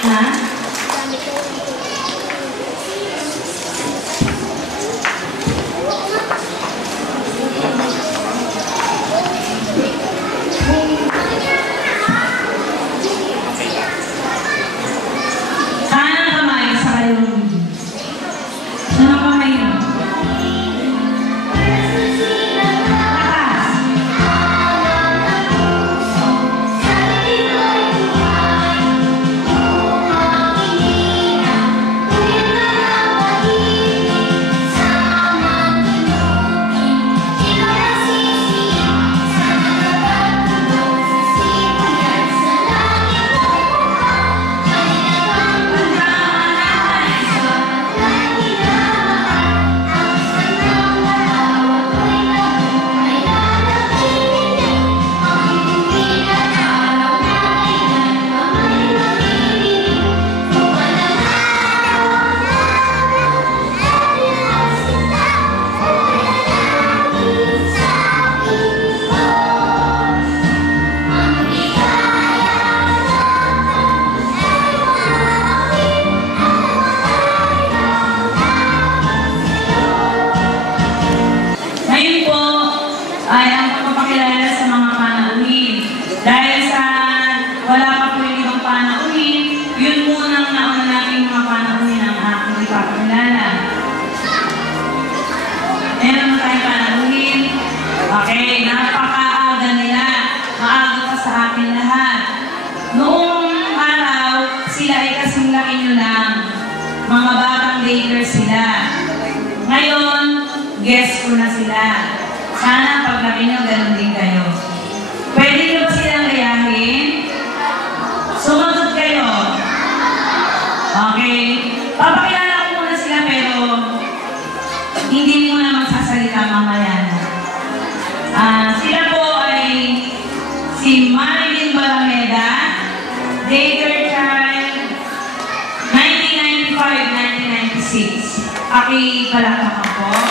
Ha? Sana kamay sa kayo. Sana kamay mo. Ay ang pagpapakilala sa mga panauhin. Dahil sa wala pa po yung ibang panauhin, yun munang nauna natin mga panauhin ang aking ipapakilala. Meron na tayong panauhin. Okay, napakaaga nila. Maaga pa sa akin lahat. Noong araw, sila ay kasing laki nyo lang. Mga batang daycare sila. Ngayon, guest ko na sila. Sana paglaki nyo, ganun din kayo. Pwede nyo ba silang gayahin? Sumagot kayo. Okay. Papakilala ko muna sila pero hindi mo na magsasalita mamaya na. Sila po ay si Marilyn Balameda, daycare child, 1995-1996. Pakipalakpakan po.